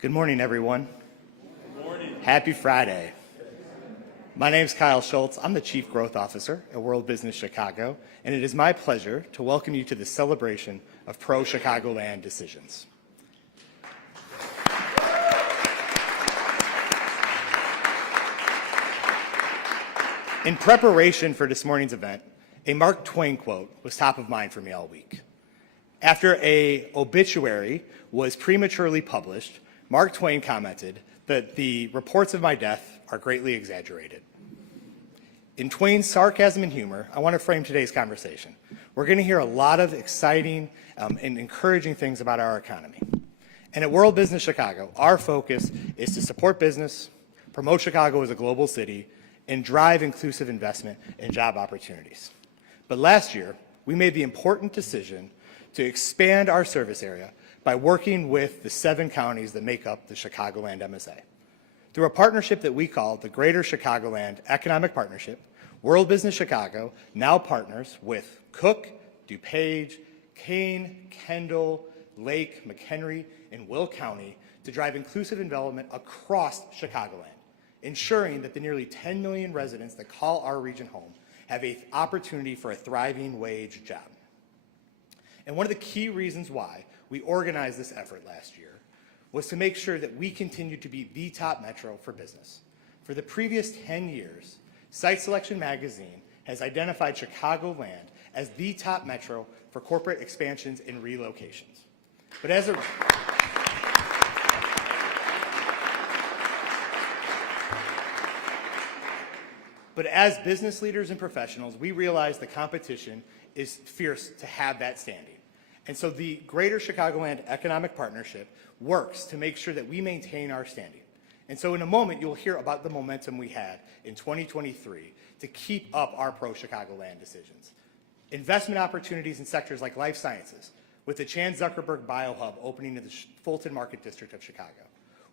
Good morning, everyone. Good morning. Happy Friday. My name is Kyle Schultz. I'm the Chief Growth Officer at World Business Chicago, and it is my pleasure to welcome you to the celebration of pro-Chicagoland decisions. In preparation for this morning's event, a Mark Twain quote was top of mind for me all week. After an obituary was prematurely published, Mark Twain commented that the reports of my death are greatly exaggerated. In Twain's sarcasm and humor, I want to frame today's conversation. We're going to hear a lot of exciting and encouraging things about our economy. And at World Business Chicago, our focus is to support business, promote Chicago as a global city, and drive inclusive investment and job opportunities. But last year, we made the important decision to expand our service area by working with the 7 counties that make up the Chicagoland MSA. Through a partnership that we call the Greater Chicagoland Economic Partnership, World Business Chicago now partners with Cook, DuPage, Kane, Kendall, Lake, McHenry, and Will County to drive inclusive development across Chicagoland, ensuring that the nearly 10 million residents that call our region home have an opportunity for a thriving wage job. And one of the key reasons why we organized this effort last year was to make sure that we continue to be the top metro for business. For the previous 10 years, Site Selection Magazine has identified Chicagoland as the top metro for corporate expansions and relocations. But as business leaders and professionals, we realize the competition is fierce to have that standing. And so the Greater Chicagoland Economic Partnership works to make sure that we maintain our standing. And so in a moment, you'll hear about the momentum we had in 2023 to keep up our pro-Chicagoland decisions. Investment opportunities in sectors like life sciences, with the Chan Zuckerberg BioHub opening in the Fulton Market District of Chicago,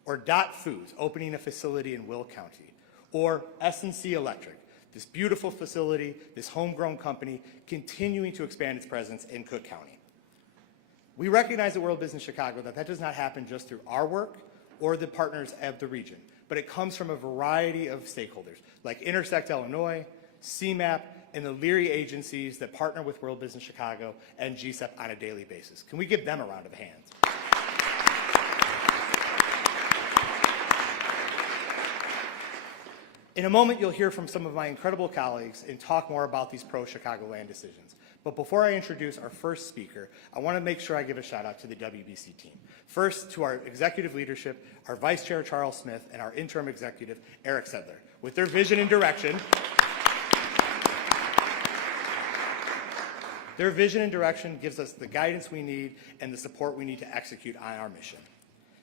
or Dot Foods opening a facility in Will County, or S&C Electric, this beautiful facility, this homegrown company, continuing to expand its presence in Cook County. We recognize at World Business Chicago that does not happen just through our work or the partners of the region, but it comes from a variety of stakeholders like Intersect Illinois, CMAP, and the Leary agencies that partner with World Business Chicago and GSEP on a daily basis. Can we give them a round of hands? In a moment, you'll hear from some of my incredible colleagues and talk more about these pro-Chicagoland decisions. But before I introduce our first speaker, I want to make sure I give a shout out to the WBC team. First, to our executive leadership, our Vice Chair, Charles Smith, and our interim executive, Eric Sedler. With their vision and direction, gives us the guidance we need and the support we need to execute on our mission.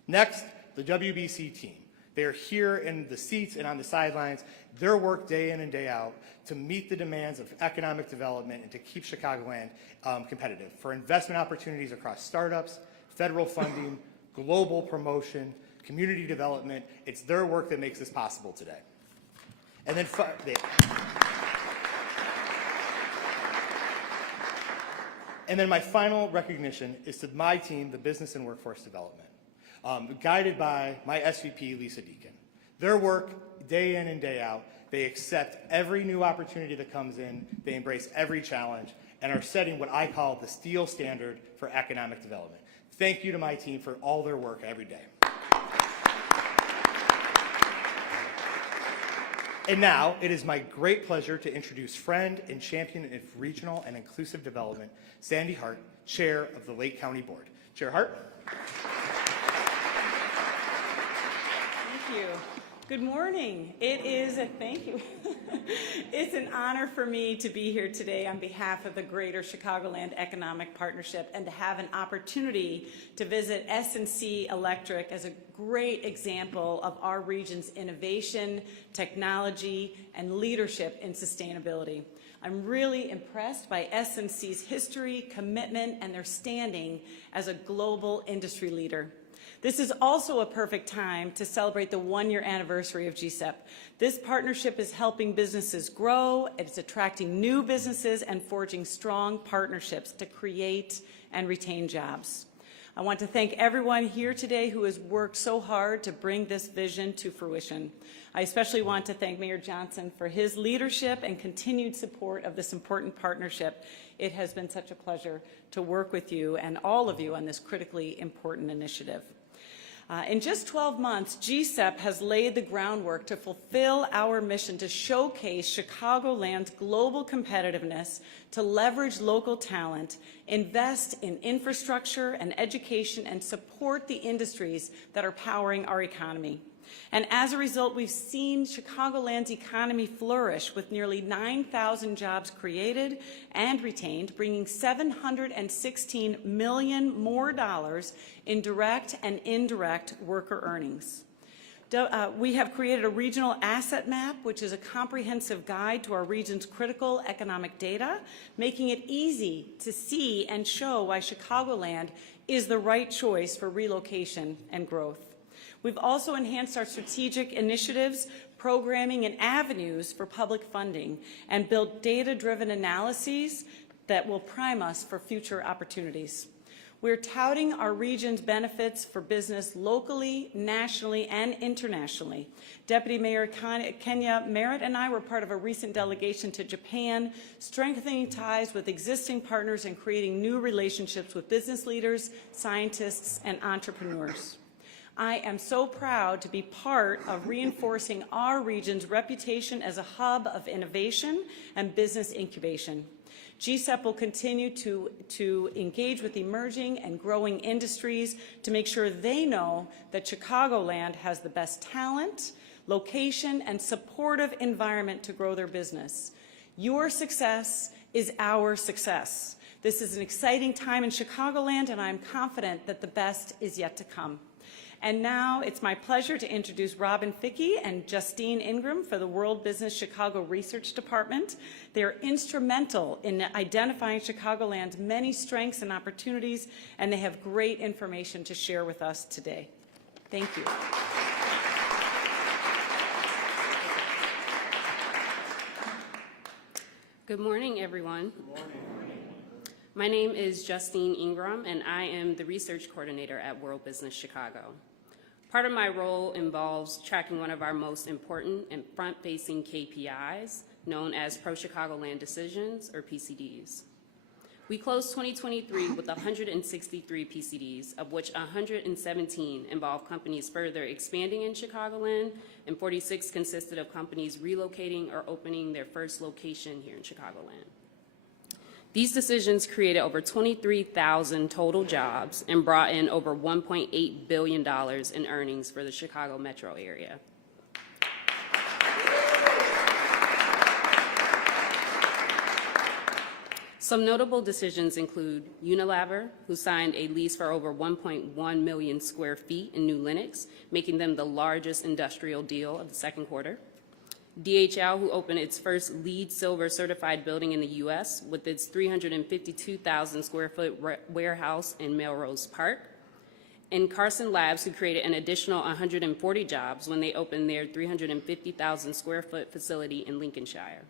Next, the WBC team. They are here in the seats and on the sidelines. Their work day in and day out to meet the demands of economic development and to keep Chicagoland competitive for investment opportunities across startups, federal funding, global promotion, community development. It's their work that makes this possible today. And then my final recognition is to my team, the Business and Workforce Development. Guided by my SVP, Lisa Deacon. Their work, day in and day out, they accept every new opportunity that comes in, they embrace every challenge, and are setting what I call the steel standard for economic development. Thank you to my team for all their work every day. And now, it is my great pleasure to introduce friend and champion of regional and inclusive development, Sandy Hart, Chair of the Lake County Board. Chair Hart. Thank you. Good morning. Thank you. It's an honor for me to be here today on behalf of the Greater Chicagoland Economic Partnership and to have an opportunity to visit S&C Electric as a great example of our region's innovation, technology, and leadership in sustainability. I'm really impressed by S&C's history, commitment, and their standing as a global industry leader. This is also a perfect time to celebrate the one-year anniversary of GSEP. This partnership is helping businesses grow, it's attracting new businesses, and forging strong partnerships to create and retain jobs. I want to thank everyone here today who has worked so hard to bring this vision to fruition. I especially want to thank Mayor Johnson for his leadership and continued support of this important partnership. It has been such a pleasure to work with you and all of you on this critically important initiative. In just 12 months, GCEP has laid the groundwork to fulfill our mission to showcase Chicagoland's global competitiveness, to leverage local talent, invest in infrastructure and education, and support the industries that are powering our economy. And as a result, we've seen Chicagoland's economy flourish with nearly 9,000 jobs created and retained, bringing $716 million more in direct and indirect worker earnings. We have created a regional asset map, which is a comprehensive guide to our region's critical economic data, making it easy to see and show why Chicagoland is the right choice for relocation and growth. We've also enhanced our strategic initiatives, programming, and avenues for public funding, and built data-driven analyses that will prime us for future opportunities. We're touting our region's benefits for business locally, nationally, and internationally. Deputy Mayor Kenya Merritt and I were part of a recent delegation to Japan, strengthening ties with existing partners and creating new relationships with business leaders, scientists, and entrepreneurs. I am so proud to be part of reinforcing our region's reputation as a hub of innovation and business incubation. GCEP will continue to engage with emerging and growing industries to make sure they know that Chicagoland has the best talent, location, and supportive environment to grow their business. Your success is our success. This is an exciting time in Chicagoland, and I'm confident that the best is yet to come. And now it's my pleasure to introduce Robin Fickey and Justine Ingram for the World Business Chicago Research Department. They're instrumental in identifying Chicagoland's many strengths and opportunities, and they have great information to share with us today. Thank you. Good morning, everyone. Good morning. My name is Justine Ingram, and I am the research coordinator at World Business Chicago. Part of my role involves tracking one of our most important and front-facing KPIs, known as Pro-Chicagoland Decisions, or PCDs. We closed 2023 with 163 PCDs, of which 117 involved companies further expanding in Chicagoland, and 46 consisted of companies relocating or opening their first location here in Chicagoland. These decisions created over 23,000 total jobs and brought in over $1.8 billion in earnings for the Chicago metro area. Some notable decisions include Unilever, who signed a lease for over 1.1 million square feet in New Lenox, making them the largest industrial deal of the second quarter. DHL, who opened its first LEED Silver certified building in the U.S. with its 352,000 square foot warehouse in Melrose Park. And Carson Labs, who created an additional 140 jobs when they opened their 350,000 square foot facility in Lincolnshire.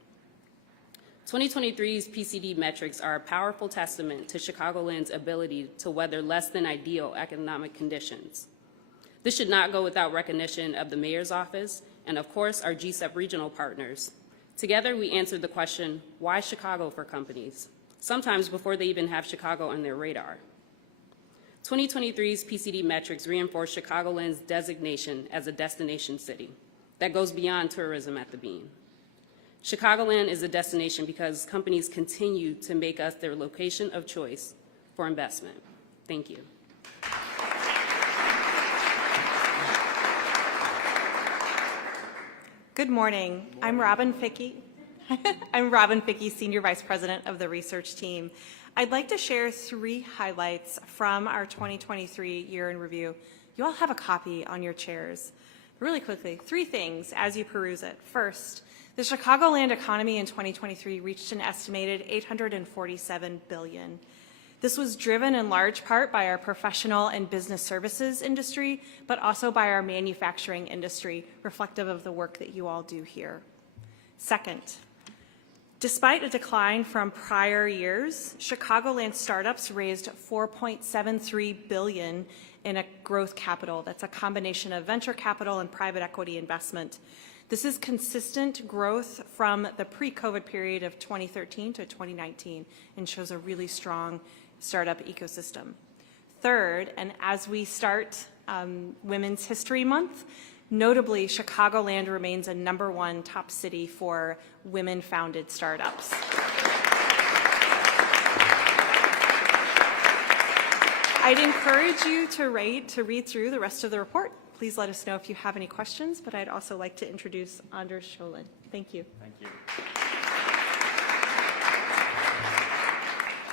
2023's PCD metrics are a powerful testament to Chicagoland's ability to weather less than ideal economic conditions. This should not go without recognition of the Mayor's Office and, of course, our GCEP regional partners. Together, we answered the question, why Chicago for companies? Sometimes before they even have Chicago on their radar. 2023's PCD metrics reinforce Chicagoland's designation as a destination city that goes beyond tourism at the Bean. Chicagoland is a destination because companies continue to make us their location of choice for investment. Thank you. Good morning. I'm Robin Fickey. I'm Robin Fickey, Senior Vice President of the research team. I'd like to share 3 highlights from our 2023 year in review. You all have a copy on your chairs. Really quickly, 3 things as you peruse it. First, the Chicagoland economy in 2023 reached an estimated $847 billion. This was driven in large part by our professional and business services industry, but also by our manufacturing industry, reflective of the work that you all do here. Second, Despite a decline from prior years, Chicagoland startups raised $4.73 billion in a growth capital. That's a combination of venture capital and private equity investment. This is consistent growth from the pre-COVID period of 2013 to 2019 and shows a really strong startup ecosystem. Third, and as we start Women's History Month, notably, Chicagoland remains a #1 top city for women-founded startups. I'd encourage you to read through the rest of the report. Please let us know if you have any questions, but I'd also like to introduce Anders Scholin. Thank you. Thank you.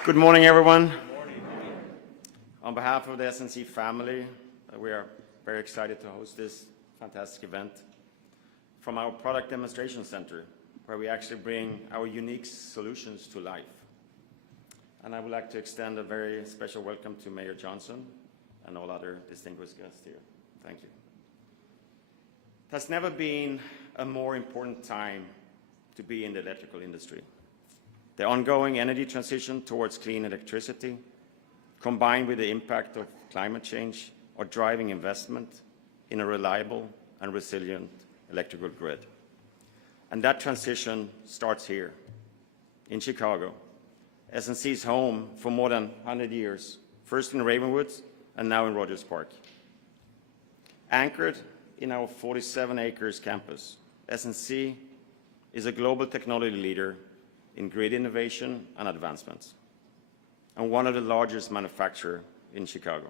Good morning, everyone. Good morning. On behalf of the SNC family, we are very excited to host this fantastic event from our product demonstration center, where we actually bring our unique solutions to life. And I would like to extend a very special welcome to Mayor Johnson and all other distinguished guests here. Thank you. It has never been a more important time to be in the electrical industry. The ongoing energy transition towards clean electricity, combined with the impact of climate change, are driving investment in a reliable and resilient electrical grid. And that transition starts here, in Chicago, SNC's home for more than 100 years, first in Ravenwood and now in Rogers Park. Anchored in our 47 acres campus, SNC is a global technology leader in grid innovation and advancements, and one of the largest manufacturers in Chicago.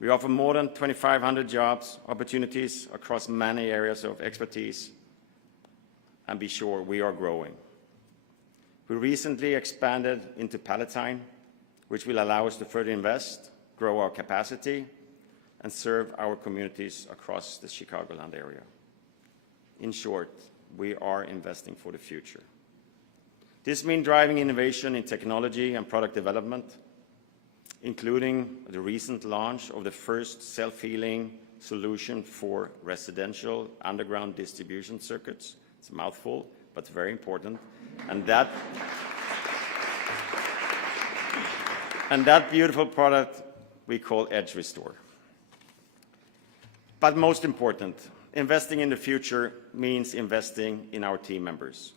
We offer more than 2,500 jobs opportunities across many areas of expertise, and be sure we are growing. We recently expanded into Palatine, which will allow us to further invest, grow our capacity, and serve our communities across the Chicagoland area. In short, we are investing for the future. This means driving innovation in technology and product development, including the recent launch of the first self-healing solution for residential underground distribution circuits. It's a mouthful, but very important. And that beautiful product we call Edge Restore. But most important, investing in the future means investing in our team members,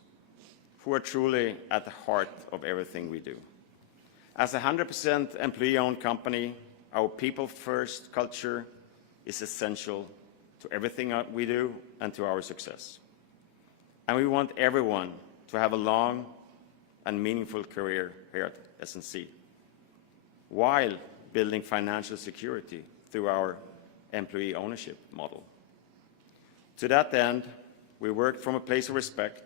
who are truly at the heart of everything we do. As a 100% employee-owned company, our people-first culture is essential to everything we do and to our success. And we want everyone to have a long and meaningful career here at SNC, while building financial security through our employee ownership model. To that end, we work from a place of respect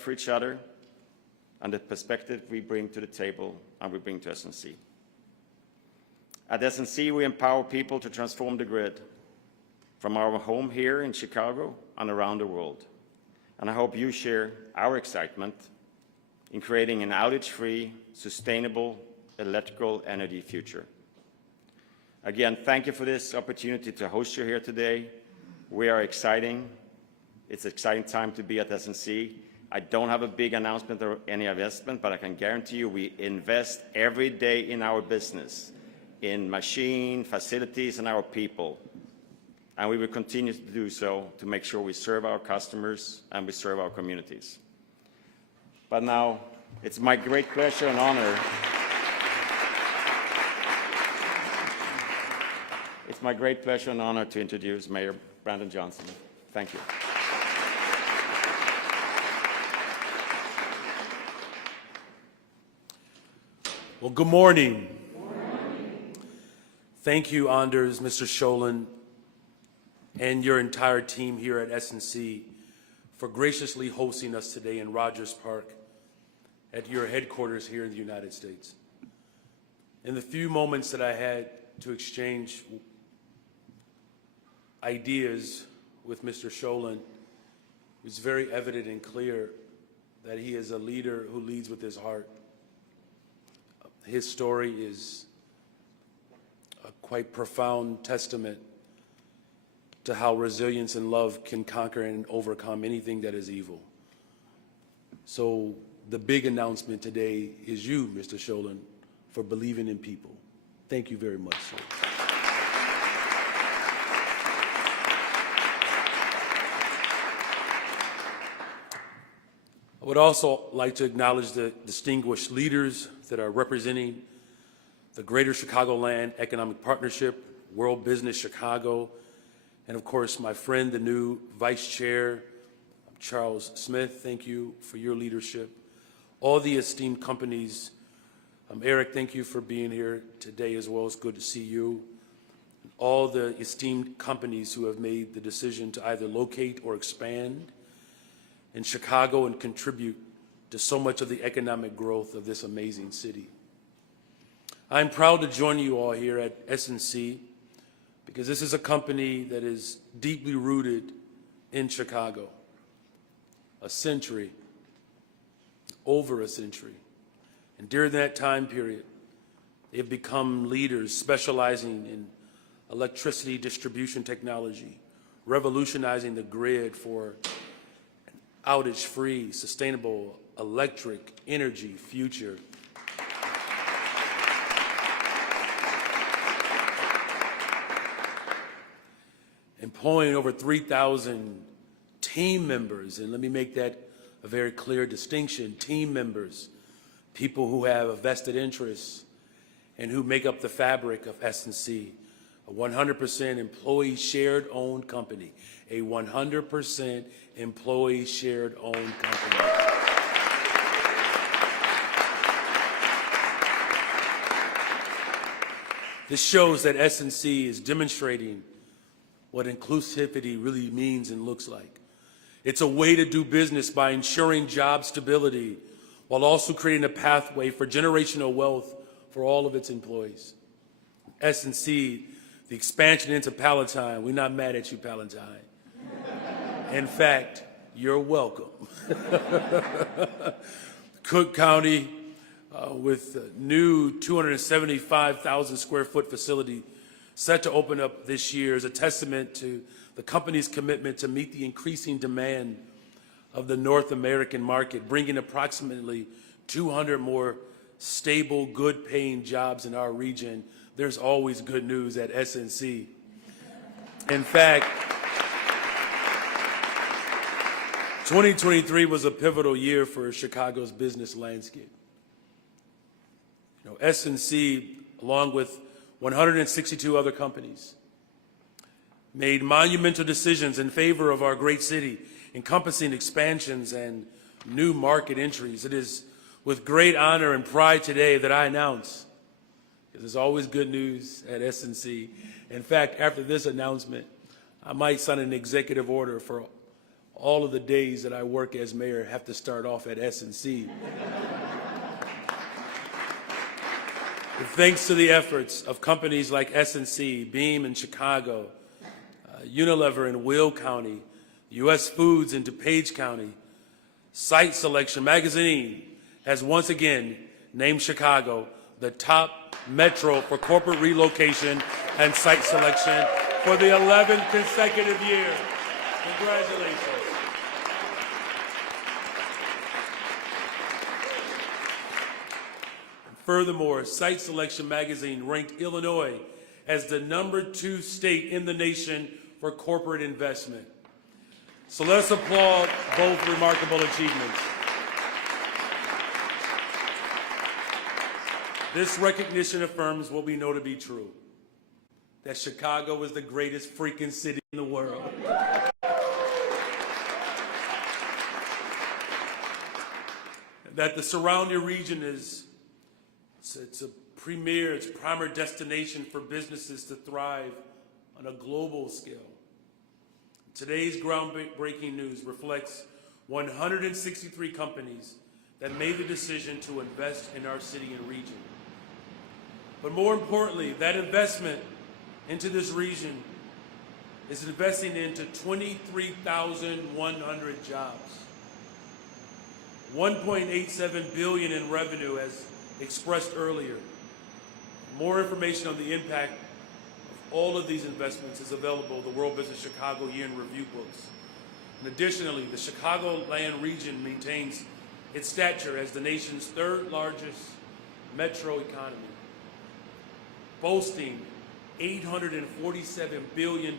for each other, and the perspective we bring to the table and we bring to SNC. At SNC, we empower people to transform the grid from our home here in Chicago and around the world. And I hope you share our excitement in creating an outage-free, sustainable electrical energy future. Again, thank you for this opportunity to host you here today. We are exciting. It's an exciting time to be at SNC. I don't have a big announcement or any investment, but I can guarantee you we invest every day in our business, in machine, facilities, and our people. And we will continue to do so to make sure we serve our customers and we serve our communities. But now, it's my great pleasure and honor. It's my great pleasure and honor to introduce Mayor Brandon Johnson. Thank you. Well, good morning. Good morning. Thank you, Anders, Mr. Scholin, and your entire team here at SNC for graciously hosting us today in Rogers Park at your headquarters here in the United States. In the few moments that I had to exchange ideas with Mr. Scholin, it was very evident and clear that he is a leader who leads with his heart. His story is a quite profound testament to how resilience and love can conquer and overcome anything that is evil. So the big announcement today is you, Mr. Sholin, for believing in people. Thank you very much, sir. I would also like to acknowledge the distinguished leaders that are representing the Greater Chicagoland Economic Partnership, World Business Chicago, and of course, my friend, the new Vice Chair, Charles Smith. Thank you for your leadership. All the esteemed companies. Eric, thank you for being here today as well. It's good to see you. All the esteemed companies who have made the decision to either locate or expand in Chicago and contribute to so much of the economic growth of this amazing city. I'm proud to join you all here at S&C because this is a company that is deeply rooted in Chicago. A century, over a century. And during that time period, they've become leaders specializing in electricity distribution technology, revolutionizing the grid for an outage-free, sustainable electric energy future. Employing over 3,000 team members, and let me make that a very clear distinction, team members, people who have a vested interest and who make up the fabric of S&C, a 100% employee shared owned company, a 100% employee shared owned company. This shows that S&C is demonstrating what inclusivity really means and looks like. It's a way to do business by ensuring job stability while also creating a pathway for generational wealth for all of its employees. S&C, the expansion into Palatine, we're not mad at you, Palatine. In fact, you're welcome. Cook County, with a new 275,000 square foot facility set to open up this year, is a testament to the company's commitment to meet the increasing demand of the North American market, bringing approximately 200 more stable, good-paying jobs in our region. There's always good news at S&C. In fact, 2023 was a pivotal year for Chicago's business landscape. S&C, along with 162 other companies, made monumental decisions in favor of our great city, encompassing expansions and new market entries. It is with great honor and pride today that I announce, because there's always good news at S&C. In fact, after this announcement, I might sign an executive order for all of the days that I work as mayor have to start off at S&C. Thanks to the efforts of companies like S&C, Beam in Chicago, Unilever in Will County, U.S. Foods in DuPage County, Site Selection Magazine has once again named Chicago the top metro for corporate relocation and site selection for the 11th consecutive year. Congratulations. Furthermore, Site Selection Magazine ranked Illinois as the #2 state in the nation for corporate investment. So let's applaud both remarkable achievements. This recognition affirms what we know to be true, that Chicago is the greatest freaking city in the world. That the surrounding region is it's a primary destination for businesses to thrive on a global scale. Today's groundbreaking news reflects 163 companies that made the decision to invest in our city and region. But more importantly, that investment into this region is investing into 23,100 jobs, $1.87 billion in revenue, as expressed earlier. More information on the impact of all of these investments is available in the World Business Chicago Year in Review books. And additionally, the Chicagoland region maintains its stature as the nation's third largest metro economy, boasting $847 billion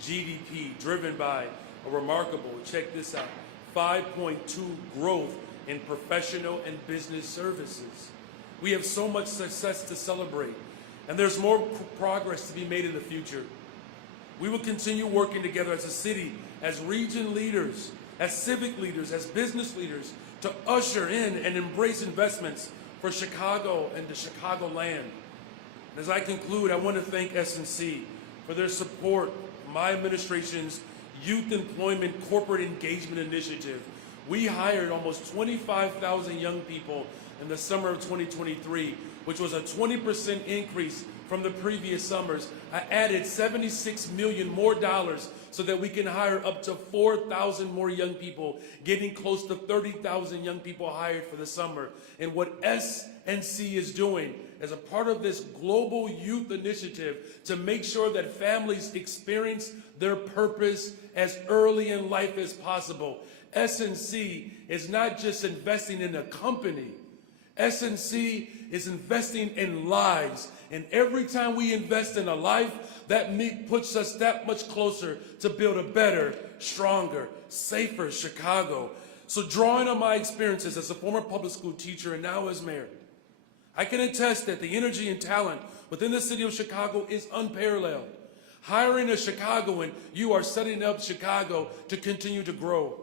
GDP, driven by a remarkable, check this out, 5.2 growth in professional and business services. We have so much success to celebrate, and there's more progress to be made in the future. We will continue working together as a city, as region leaders, as civic leaders, as business leaders, to usher in and embrace investments for Chicago and the Chicagoland. As I conclude, I want to thank S&C for their support of my administration's Youth Employment Corporate Engagement Initiative. We hired almost 25,000 young people in the summer of 2023, which was a 20% increase from the previous summers. I added $76 million more so that we can hire up to 4,000 more young people, getting close to 30,000 young people hired for the summer. And what S&C is doing as a part of this global youth initiative to make sure that families experience their purpose as early in life as possible. S&C is not just investing in a company. S&C is investing in lives. And every time we invest in a life, that puts us that much closer to build a better, stronger, safer Chicago. So drawing on my experiences as a former public school teacher and now as mayor, I can attest that the energy and talent within the city of Chicago is unparalleled. Hiring a Chicagoan, you are setting up Chicago to continue to grow.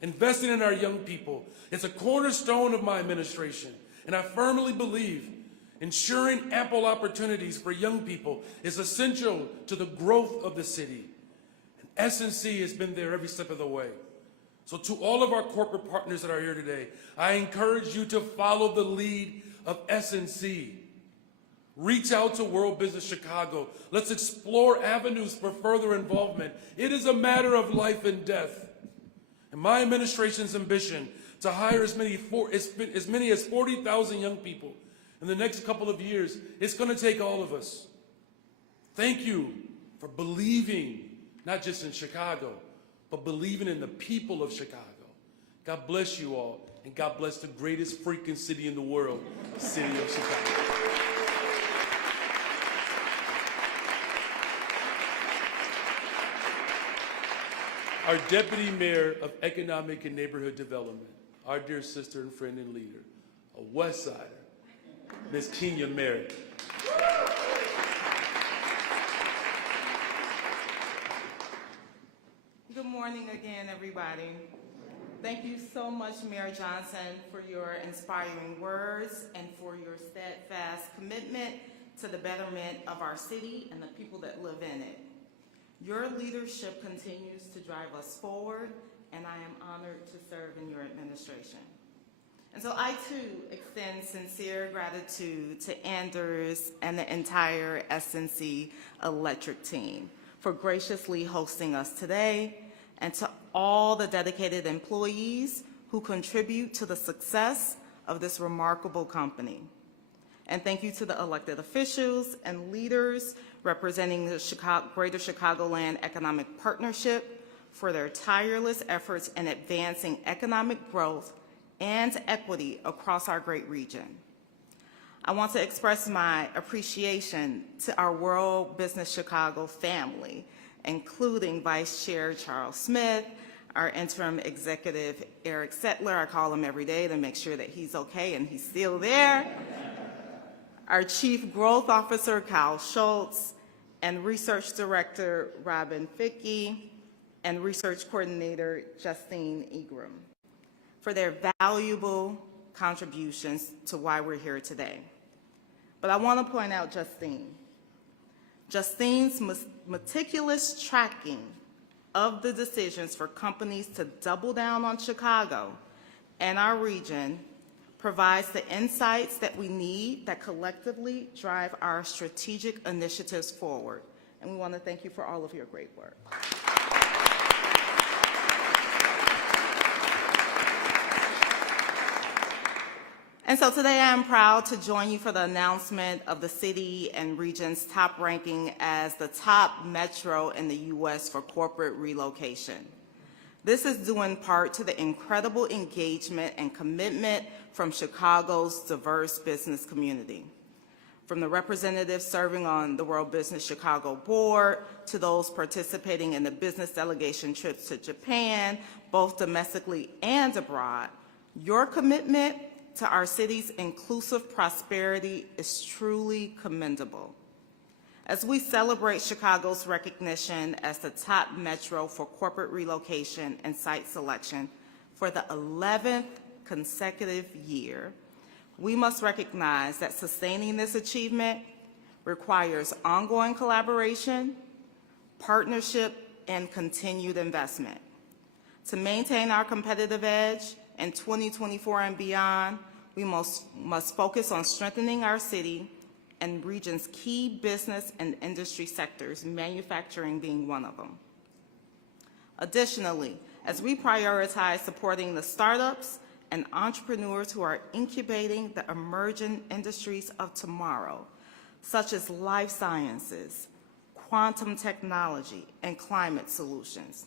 Investing in our young people is a cornerstone of my administration, and I firmly believe ensuring ample opportunities for young people is essential to the growth of the city. And S&C has been there every step of the way. So to all of our corporate partners that are here today, I encourage you to follow the lead of S&C. Reach out to World Business Chicago. Let's explore avenues for further involvement. It is a matter of life and death. And my administration's ambition to hire as many as 40,000 young people in the next couple of years, it's going to take all of us. Thank you for believing, not just in Chicago, but believing in the people of Chicago. God bless you all, and God bless the greatest freaking city in the world, the city of Chicago. Our Deputy Mayor of Economic and Neighborhood Development, our dear sister and friend and leader, a West Sider, Ms. Kenya Merritt. Good morning again, everybody. Thank you so much, Mayor Johnson, for your inspiring words and for your steadfast commitment to the betterment of our city and the people that live in it. Your leadership continues to drive us forward, and I am honored to serve in your administration. And so I, too, extend sincere gratitude to Anders and the entire S&C Electric team for graciously hosting us today, and to all the dedicated employees who contribute to the success of this remarkable company. And thank you to the elected officials and leaders representing the Greater Chicagoland Economic Partnership for their tireless efforts in advancing economic growth and equity across our great region. I want to express my appreciation to our World Business Chicago family, including Vice Chair Charles Smith, our interim executive Eric Settler. I call him every day to make sure that he's okay and he's still there. Our Chief Growth Officer Kyle Schultz, and Research Director Robin Fickey, and Research Coordinator Justine Ingram, for their valuable contributions to why we're here today. But I want to point out Justine. Justine's meticulous tracking of the decisions for companies to double down on Chicago and our region provides the insights that we need that collectively drive our strategic initiatives forward. And we want to thank you for all of your great work. And so today I am proud to join you for the announcement of the city and region's top ranking as the top metro in the U.S. for corporate relocation. This is due in part to the incredible engagement and commitment from Chicago's diverse business community. From the representatives serving on the World Business Chicago board to those participating in the business delegation trips to Japan, both domestically and abroad, your commitment to our city's inclusive prosperity is truly commendable. As we celebrate Chicago's recognition as the top metro for corporate relocation and site selection for the 11th consecutive year, we must recognize that sustaining this achievement requires ongoing collaboration, partnership, and continued investment. To maintain our competitive edge in 2024 and beyond, we must focus on strengthening our city and region's key business and industry sectors, manufacturing being one of them. Additionally, as we prioritize supporting the startups and entrepreneurs who are incubating the emerging industries of tomorrow, such as life sciences, quantum technology, and climate solutions.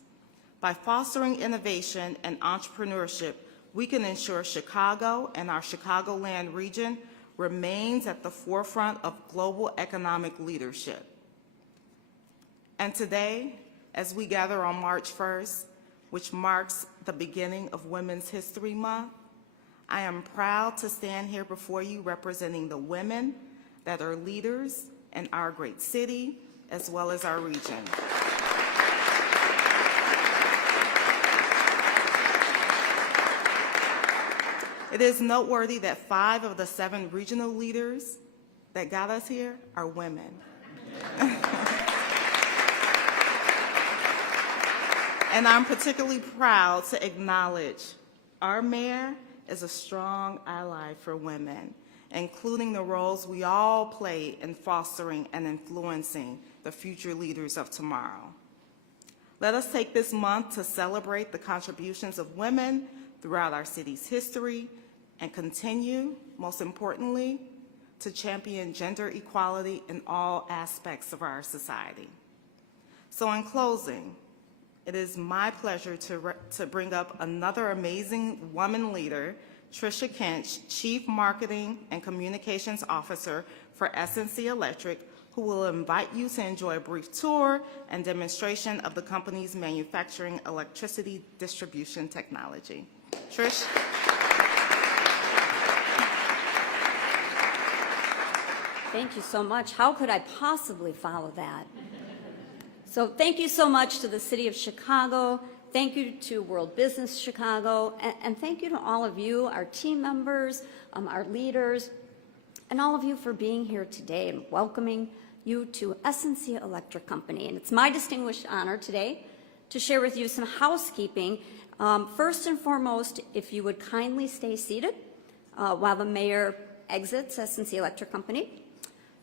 By fostering innovation and entrepreneurship, we can ensure Chicago and our Chicagoland region remains at the forefront of global economic leadership. And today, as we gather on March 1st, which marks the beginning of Women's History Month, I am proud to stand here before you representing the women that are leaders in our great city, as well as our region. It is noteworthy that 5 of the 7 regional leaders that got us here are women. And I'm particularly proud to acknowledge our mayor is a strong ally for women, including the roles we all play in fostering and influencing the future leaders of tomorrow. Let us take this month to celebrate the contributions of women throughout our city's history and continue, most importantly, to champion gender equality in all aspects of our society. So in closing, it is my pleasure to bring up another amazing woman leader, Tricia Kinch, Chief Marketing and Communications Officer for SNC Electric, who will invite you to enjoy a brief tour and demonstration of the company's manufacturing electricity distribution technology. Trish. Thank you so much. How could I possibly follow that? So thank you so much to the City of Chicago. Thank you to World Business Chicago. And thank you to all of you, our team members, our leaders, and all of you for being here today and welcoming you to SNC Electric Company. And it's my distinguished honor today to share with you some housekeeping. First and foremost, if you would kindly stay seated while the mayor exits SNC Electric Company.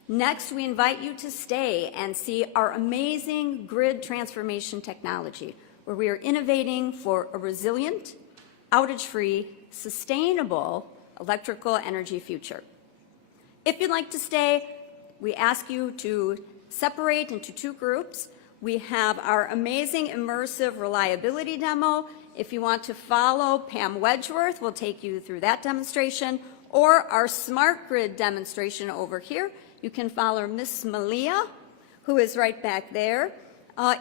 Next, we invite you to stay and see our amazing grid transformation technology, where we are innovating for a resilient, outage-free, sustainable electrical energy future. If you'd like to stay, we ask you to separate into 2 groups. We have our amazing immersive reliability demo. If you want to follow Pam Wedgeworth, we'll take you through that demonstration, or our smart grid demonstration over here. You can follow Miss Malia, who is right back there.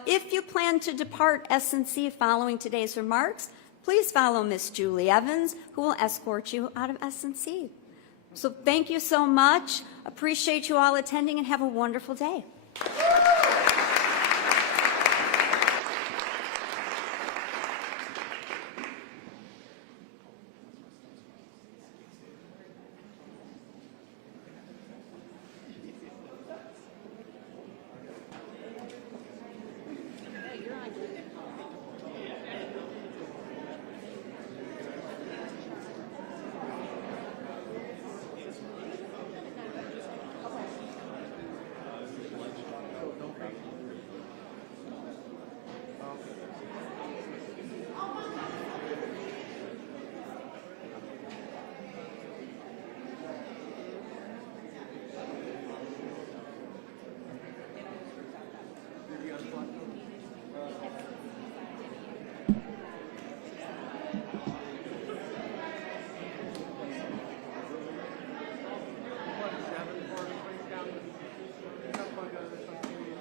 If you plan to depart SNC following today's remarks, please follow Miss Julie Evans, who will escort you out of SNC. So thank you so much. Appreciate you all attending and have a wonderful day.